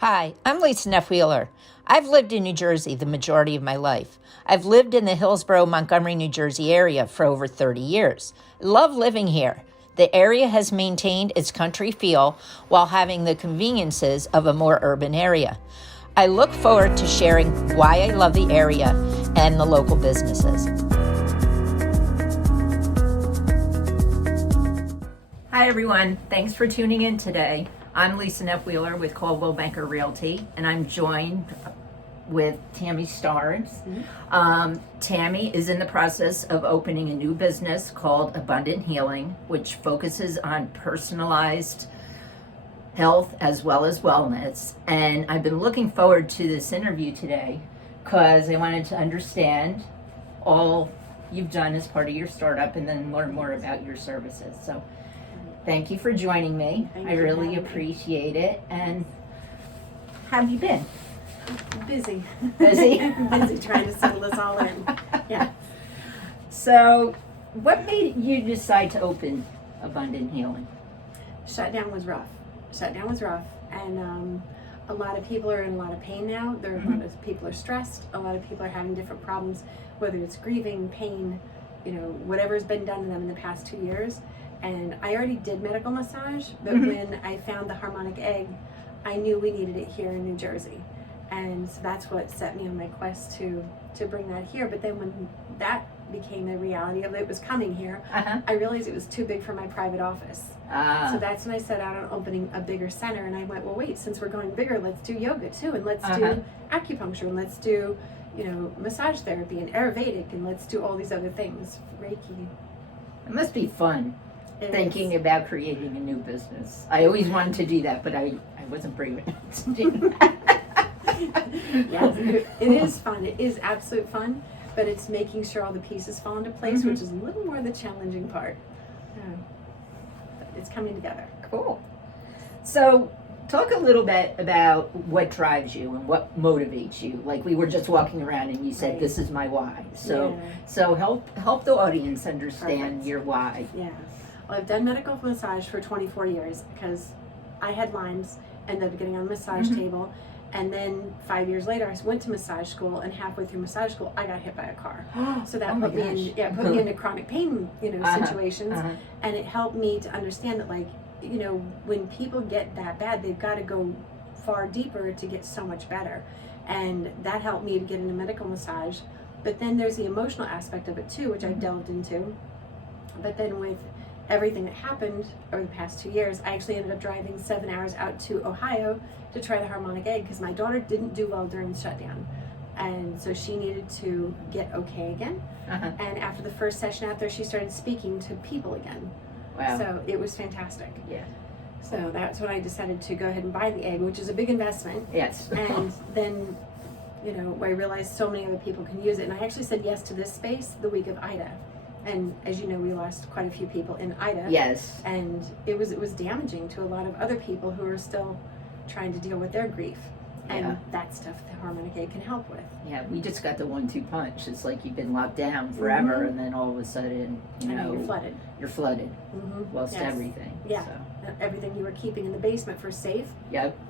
Hi, I'm Lisa Neff-Wheeler. I've lived in New Jersey the majority of my life. I've lived in the Hillsborough, Montgomery, New Jersey area for over 30 years. I love living here. The area has maintained its country feel while having the conveniences of a more urban area. I look forward to sharing why I love the area and the local businesses. Hi, everyone. Thanks for tuning in today. I'm Lisa Neff-Wheeler with Coldwell Banker Realty, and I'm joined with Tammie Starnes. Tammie is in the process of opening a new business called Abundant Healing, which focuses on personalized health as well as wellness. And I've been looking forward to this interview today because I wanted to understand all you've done as part of your startup and then learn more about your services. So thank you for joining me. I really appreciate it. And how have you been? Busy. Busy? Busy trying to settle this all in. Yeah. So, what made you decide to open Abundant Healing? Shutdown was rough. And a lot of people are in a lot of pain now. A lot of people are stressed. A lot of people are having different problems, whether it's grieving, pain, whatever's been done to them in the past 2 years. And I already did medical massage, but when I found the Harmonic Egg, I knew we needed it here in New Jersey. And so that's what set me on my quest to bring that here. But then when that became a reality of it was coming here, I realized it was too big for my private office. So that's when I set out on opening a bigger center. And I went, well, wait, since we're going bigger, let's do yoga too. And let's do acupuncture. And let's do, massage therapy and Ayurvedic. And let's do all these other things. Reiki. It must be fun thinking about creating a new business. I always wanted to do that, but I wasn't brave enough to do that. Yes, it is fun. It is absolute fun, but it's making sure all the pieces fall into place, which is a little more the challenging part. But it's coming together. Cool. So, talk a little bit about what drives you and what motivates you. Like we were just walking around and you said, "This is my why." So help the audience understand your why. Yeah. Well, I've done medical massage for 24 years because I had Lyme's, ended up getting on a massage table. And then 5 years later, I went to massage school, and halfway through massage school, I got hit by a car. So that put me into chronic pain, situations, and it helped me to understand that, when people get that bad, they've got to go far deeper to get so much better, and that helped me to get into medical massage. But then there's the emotional aspect of it too, which I delved into. But then with everything that happened over the past 2 years, I actually ended up driving 7 hours out to Ohio to try the Harmonic Egg because my daughter didn't do well during the shutdown. And so she needed to get okay again. And after the first session out there, she started speaking to people again. Wow. So it was fantastic. Yeah. So that's when I decided to go ahead and buy the egg, which is a big investment. Yes. And then, I realized so many other people can use it. And I actually said yes to this space the week of Ida. And as you know, we lost quite a few people in Ida. Yes. And it was damaging to a lot of other people who are still trying to deal with their grief. And that stuff the Harmonic Egg can help with. Yeah, we just got the 1-2 punch. It's like you've been locked down forever, and then all of a sudden, you're flooded. You're flooded. Lost everything. Yeah. So. Everything you were keeping in the basement for safe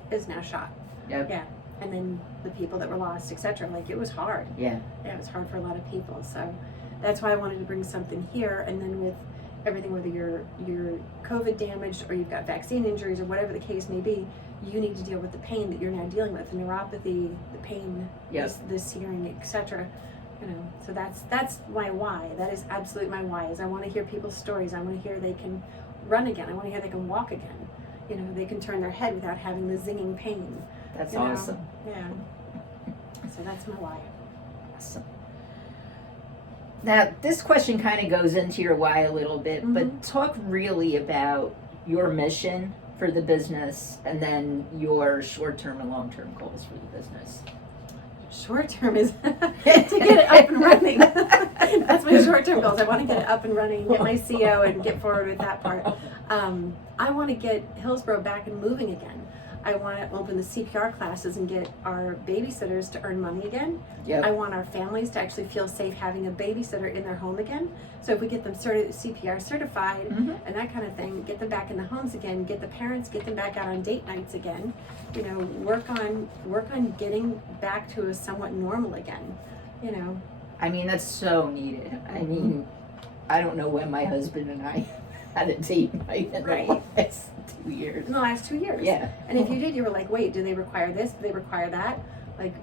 is now shot. Yep. Yeah. And then the people that were lost, etc. It was hard. Yeah. Yeah, it was hard for a lot of people. So that's why I wanted to bring something here. And then with everything, whether you're COVID damaged or you've got vaccine injuries or whatever the case may be, you need to deal with the pain that you're now dealing with, the neuropathy, the pain, this hearing, etc. So that's my why. That is absolutely my why. Is I want to hear people's stories. I want to hear they can run again. I want to hear they can walk again. They can turn their head without having the zinging pain. That's awesome. Yeah. So that's my why. Awesome. Now, this question kind of goes into your why a little bit, but talk really about your mission for the business and then your short-term and long-term goals for the business. Short-term is to get it up and running. That's my short-term goals. I want to get it up and running, get my CO and get forward with that part. I want to get Hillsborough back and moving again. I want to open the CPR classes and get our babysitters to earn money again. Yep. I want our families to actually feel safe having a babysitter in their home again. So if we get them CPR certified and that kind of thing, get them back in the homes again, get the parents, get them back out on date nights again, you know, work on getting back to a somewhat normal again, you know. I mean, that's so needed. I mean, I don't know when my husband and I had a date night in the last 2 years. In the last 2 years. Yeah. And if you did, you were like, wait, do they require this? Do they require that? Like,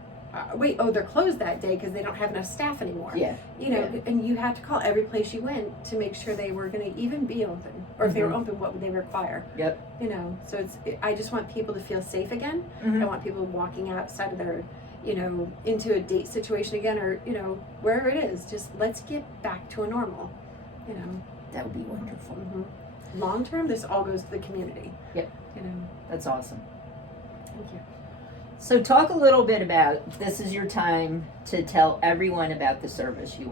wait, oh, they're closed that day because they don't have enough staff anymore. Yeah. You know, and you had to call every place you went to make sure they were going to even be open. Or if they were open, what would they require? Yep. You know, so I just want people to feel safe again. I want people walking outside of their, you know, into a date situation again, or, you know, wherever it is. Just let's get back to a normal, you know. That would be wonderful. Long term, this all goes to the community. Yep. You know. That's awesome. Thank you. So talk a little bit about, this is your time to tell everyone about the services you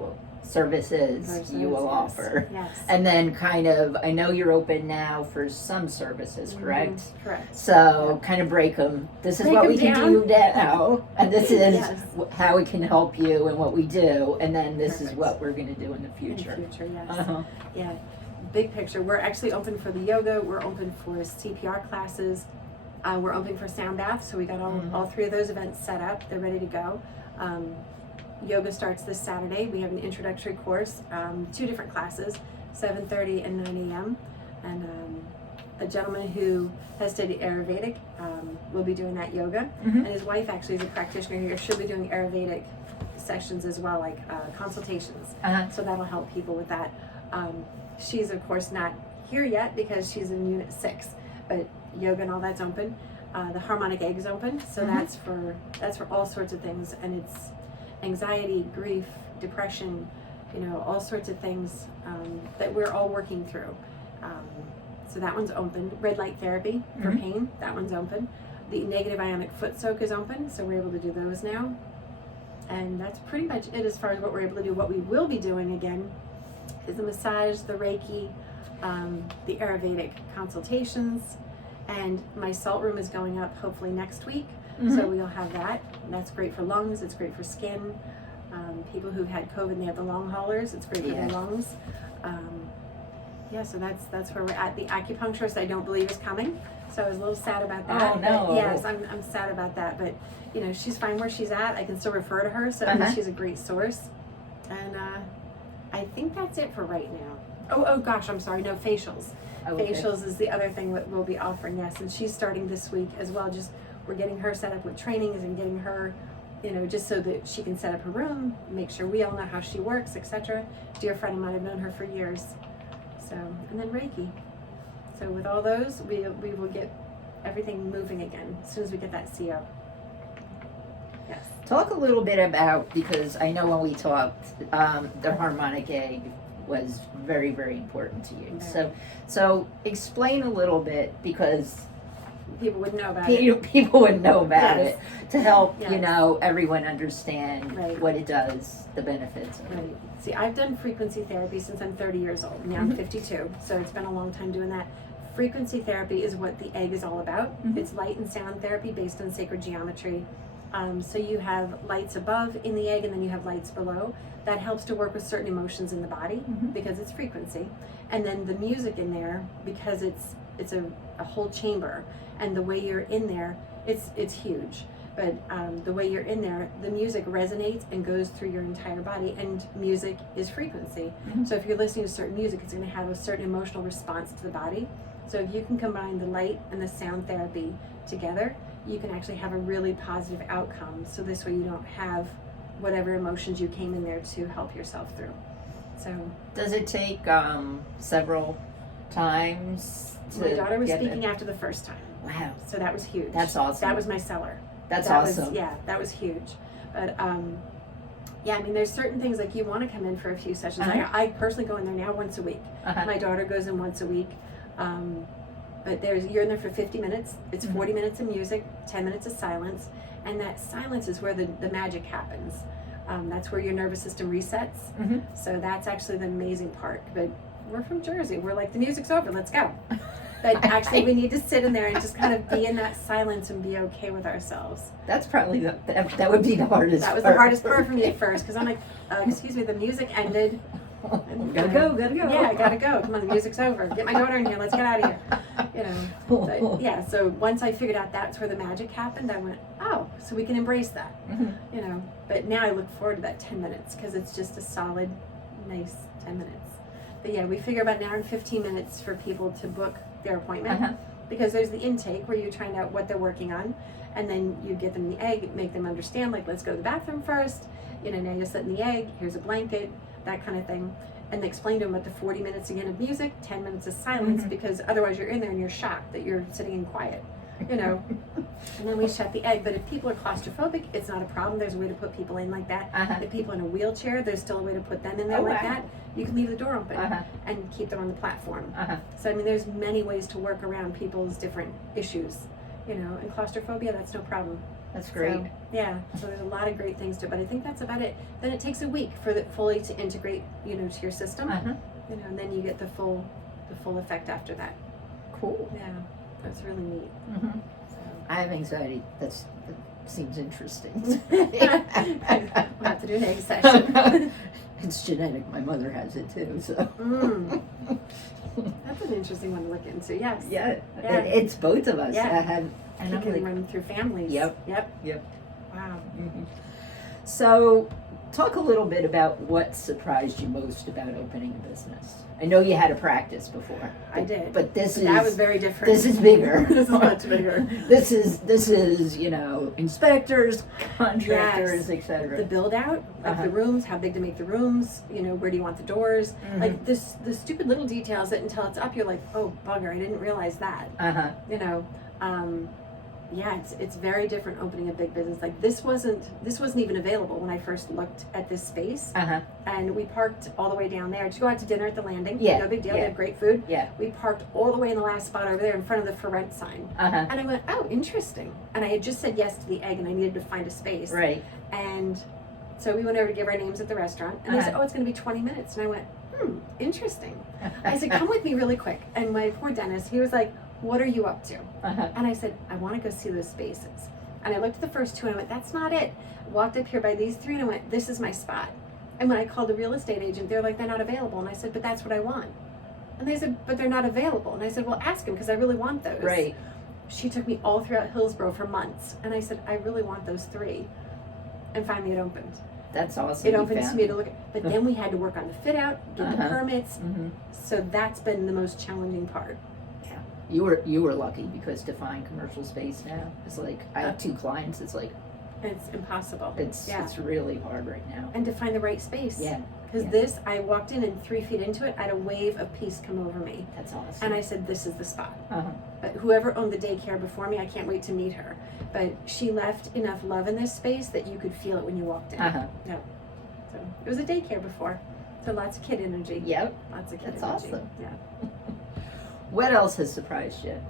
will offer. Yes. And then kind of, I know you're open now for some services, correct? Correct. So kind of break them. This is what we can do now, and this is how we can help you and what we do, and then this is what we're going to do in the future. In the future, yes. Yeah. Big picture. We're actually open for the yoga. We're open for CPR classes. We're open for sound baths. So we got all three of those events set up. They're ready to go. Yoga starts this Saturday. We have an introductory course, 2 different classes, 7:30 and 9 a.m. And a gentleman who has studied Ayurvedic will be doing that yoga. And his wife actually is a practitioner here. She'll be doing Ayurvedic sessions as well, like consultations. So that'll help people with that. She's of course not here yet because she's in Unit 6, but yoga and all that's open. The Harmonic Egg is open, so that's for all sorts of things, and it's anxiety, grief, depression, you know, all sorts of things that we're all working through. So that one's open. Red light therapy for pain, that one's open. The negative ionic foot soak is open, so we're able to do those now. And that's pretty much it as far as what we're able to do. What we will be doing again is the massage, the Reiki, the Ayurvedic consultations, and my salt room is going up hopefully next week. So we'll have that. And that's great for lungs. It's great for skin. People who've had COVID and they have the long haulers, it's great for their lungs. So that's where we're at. The acupuncturist I don't believe is coming, so I was a little sad about that. Oh no! But yes, I'm sad about that. But you know, she's fine where she's at. I can still refer to her, so she's a great source. And I think that's it for right now. Oh gosh, I'm sorry. No, facials. Okay. Facials is the other thing that we'll be offering. Yes, and she's starting this week as well. Just we're getting her set up with trainings and getting her, you know, just so that she can set up her room, make sure we all know how she works, etc. Dear friend of mine, I've known her for years. So, and then Reiki. So with all those, we will get everything moving again as soon as we get that CO. Yes. Talk a little bit about, because I know when we talked, the Harmonic Egg was very, very important to you. So explain a little bit, because people would know about it. People would know about Yes. it to help, Yes. you know, everyone understand Right. what it does, the benefits of it. Right. See, I've done frequency therapy since I'm 30 years old. Now I'm 52, so it's been a long time doing that. Frequency therapy is what the egg is all about. It's light and sound therapy based on sacred geometry. So you have lights above in the egg, and then you have lights below. That helps to work with certain emotions in the body because it's frequency. And then the music in there, because it's a whole chamber, and the way you're in there, it's huge. But the way you're in there, the music resonates and goes through your entire body, and music is frequency. So if you're listening to certain music, it's going to have a certain emotional response to the body. So if you can combine the light and the sound therapy together, you can actually have a really positive outcome. So this way you don't have whatever emotions you came in there to help yourself through. So Does it take several times to my daughter was get speaking it? after the first time. Wow, So that was huge. that's awesome. That was my seller. That's that awesome. That was huge. But yeah, I mean, there's certain things like you want to come in for a few sessions. I personally go in there now once a week. My daughter goes in once a week. But you're in there for 50 minutes. It's 40 minutes of music, 10 minutes of silence, and that silence is where the magic happens. That's where your nervous system resets. So that's actually the amazing part. But we're from Jersey. We're like, the music's over, let's go. But actually, we need to sit in there and just kind of be in that silence and be okay with ourselves. That's probably that would be the hardest. That was the hardest part for me at first, because I'm like, excuse me, the music ended. Gotta go. Yeah, I gotta go. Come on, the music's over. Get my daughter in here. Let's get out of here. You know. But, yeah. So once I figured out that's where the magic happened, I went, oh, so we can embrace that. You know. But now I look forward to that 10 minutes because it's just a solid, nice 10 minutes. But yeah, we figure about an hour and 15 minutes for people to book their appointment because there's the intake where you find out what they're working on, and then you give them the egg, make them understand, like, let's go to the bathroom first. You know, now you're setting the egg. Here's a blanket. That kind of thing, and they explain to them about the 40 minutes again of music, 10 minutes of silence, because otherwise you're in there and you're shocked that you're sitting in quiet, you know. And then we shut the egg. But if people are claustrophobic, it's not a problem. There's a way to put people in like that. If people in a wheelchair, there's still a way to put them in there like that. You can leave the door open and keep them on the platform. So I mean, there's many ways to work around people's different issues, you know. And claustrophobia, that's no problem. That's great. So, yeah, so there's a lot of great things to it, but I think that's about it. Then it takes a week for it fully to integrate, you know, to your system, you know, and then you get the full effect after that. Cool. Yeah, that's really neat. So. I have anxiety. That seems interesting. We'll have to do an egg session. It's genetic. My mother has it too. So. That's an interesting one to look into. Yes. Yeah. It's both of us. Yeah. And you I'm can like, run through families. Yep. Wow. So, talk a little bit about what surprised you most about opening a business. I know you had a practice before. I did. But that was very different. This is bigger. This is much bigger. This is, you know, inspectors, contractors, etc. The build out, like the rooms, how big to make the rooms, you know, where do you want the doors? Like the stupid little details that until it's up you're like, oh bugger, I didn't realize that. You know, yeah, it's very different opening a big business. Like this wasn't even available when I first looked at this space. And we parked all the way down there to go out to dinner at the landing. Yeah. No big deal. They had great food. Yeah. We parked all the way in the last spot over there in front of the for rent sign. And I went, oh, interesting. And I had just said yes to the egg and I needed to find a space. Right. And so we went over to give our names at the restaurant and they said, oh, it's going to be 20 minutes. And I went, interesting. I said, come with me really quick. And my poor dentist, he was like, what are you up to? And I said, I want to go see those spaces. And I looked at the first two and I went, that's not it. Walked up here by these three and I went, this is my spot. And when I called the real estate agent, they're like, they're not available. And I said, but that's what I want. And they said, but they're not available. And I said, well, ask them because I really want those. Right. She took me all throughout Hillsborough for months. And I said, I really want those three. And finally it opened. That's awesome. It opened to me to look at, but then we had to work on the fit out, get the permits. So that's been the most challenging part. You were lucky because to find commercial space now, it's like, I have 2 clients, it's like, it's impossible. It's really hard right now. And to find the right space. Yeah. Because this, I walked in and 3 feet into it, I had a wave of peace come over me. That's awesome. And I said, this is the spot. But whoever owned the daycare before me, I can't wait to meet her. But she left enough love in this space that you could feel it when you walked in. Yeah. So it was a daycare before. So lots of kid energy. Yep. Lots of kid energy. That's awesome. Yeah. What else has surprised you?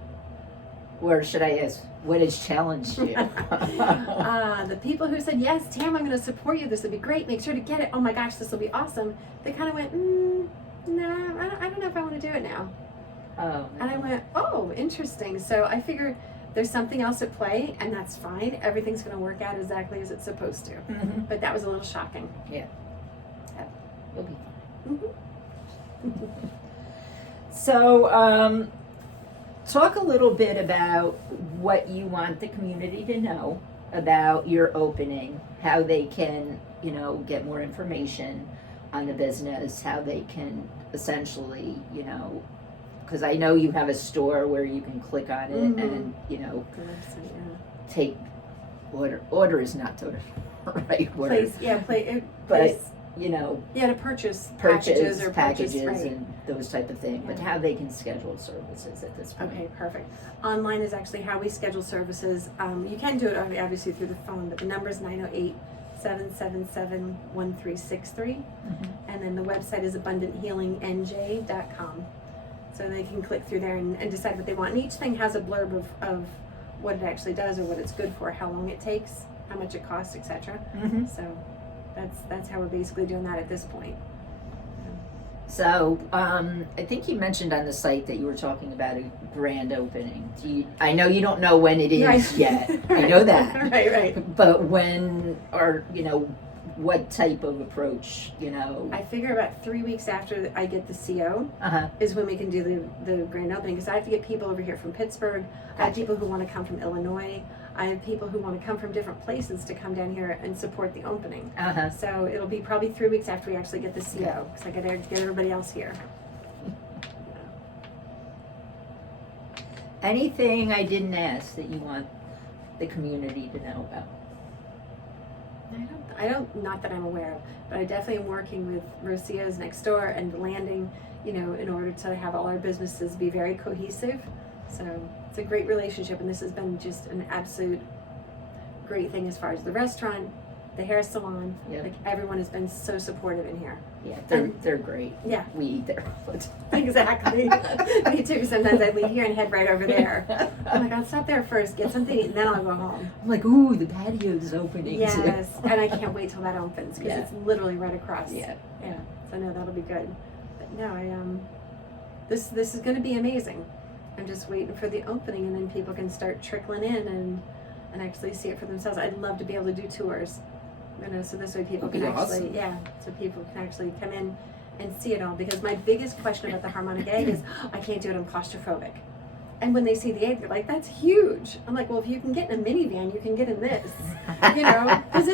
Or should I ask, what has challenged you? The people who said, yes, Tam, I'm going to support you. This will be great. Make sure to get it. Oh my gosh, this will be awesome. They kind of went, nah, I don't know if I want to do it now. Oh. And I went, oh, interesting. So I figured there's something else at play, and that's fine. Everything's going to work out exactly as it's supposed to. But that was a little shocking. Yeah. You'll be fine. So, talk a little bit about what you want the community to know about your opening, how they can, you know, get more information on the business, how they can essentially, you know, because I know you have a store where you can click on it and, you know, take order is not the right word. But, you know, to purchase packages right. and those type of things, but how they can schedule services at this point. Okay, perfect. Online is actually how we schedule services. You can do it obviously through the phone, but the number is 908-777-1363. And then the website is abundanthealingnj.com. So they can click through there and decide what they want. And each thing has a blurb of what it actually does or what it's good for, how long it takes, how much it costs, etc. So that's how we're basically doing that at this point. So, I think you mentioned on the site that you were talking about a grand opening. I know you don't know when it is Right. yet. I know that. Right. But when, or, what type of approach, I figure about 3 weeks after I get the CO Uh-huh. is when we can do the grand opening, because I have to get people over here from Pittsburgh. I have Gotcha. people who want to come from Illinois. I have people who want to come from different places to come down here and support the opening. Uh-huh. So it'll be probably 3 weeks after we actually get the CO, because I got to get everybody else here. Anything I didn't ask that you want the community to know about? Not that I'm aware of, but I definitely am working with Rocio's next door and the landing, in order to have all our businesses be very cohesive. So it's a great relationship, and this has been just an absolute great thing as far as the restaurant, the hair salon. Yep. Like, everyone has been so supportive in here. Yeah, they're great. Yeah. We eat there all the time. Exactly. Me too. Sometimes I leave here and head right over there. I'm like, I'll stop there first, get something to eat, and then I'll go home. I'm like, ooh, the patio's opening. Yes, and I can't wait till that opens, because Yeah. it's literally right across. Yeah. Yeah. So no, that'll be good. But no, this is going to be amazing. I'm just waiting for the opening, and then people can start trickling in and actually see it for themselves. I'd love to be able to do tours, so this way people That'd can be actually, awesome. so people can actually come in and see it all. Because my biggest question about the Harmonic Egg is, I can't do it, I'm claustrophobic. And when they see the egg, they're like, that's huge. I'm like, well, if you can get in a minivan, you can get in this, because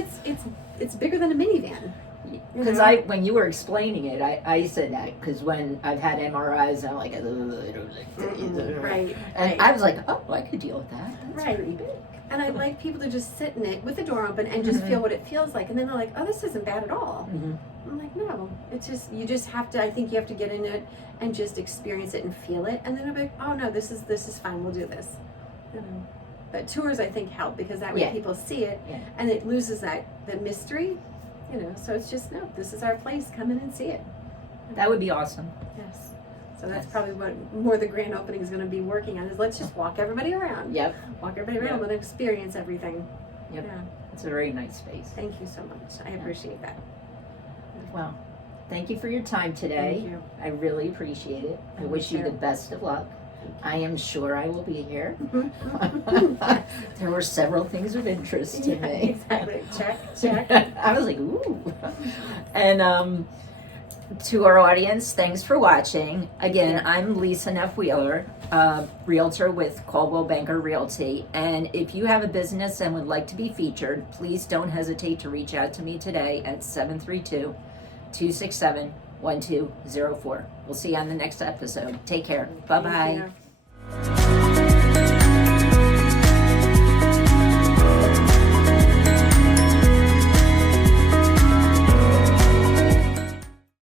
it's bigger than a minivan. Because when you were explaining it, I said that because when I've had MRIs, I'm like, I don't like that. Right. And I was like, oh, I could deal with that. That's Right. pretty big. And I like people to just sit in it with the door open and just feel what it feels like. And then they're like, oh, this isn't bad at all. Mm-hmm. I'm like, no, it's just, you just have to, I think you have to get in it and just experience it and feel it. And then they'll be like, oh no, this is fine, we'll do this. But tours, I think, help, because that way Yeah. people see it, Yeah. and it loses the mystery, so it's just, no, this is our place, come in and see it. That would be awesome. Yes. So that's Yes. probably what more the grand opening is going to be working on, is let's just walk everybody around. Yep. Walk everybody around Yep. and experience everything. Yep. Yeah. It's a very nice space. Thank you so much. I appreciate that. Well, thank you for your time today. Thank you. I really appreciate it. I Me wish you too. the best of luck. I am sure I will be here. There were several things of interest to Yeah, me. exactly. Check. I was like, ooh. And to our audience, thanks for watching. Again, I'm Lisa Neff-Wheeler, realtor with Coldwell Banker Realty. And if you have a business and would like to be featured, please don't hesitate to reach out to me today at 732-267-1204. We'll see you on the next episode. Take care. Bye-bye. Thank you.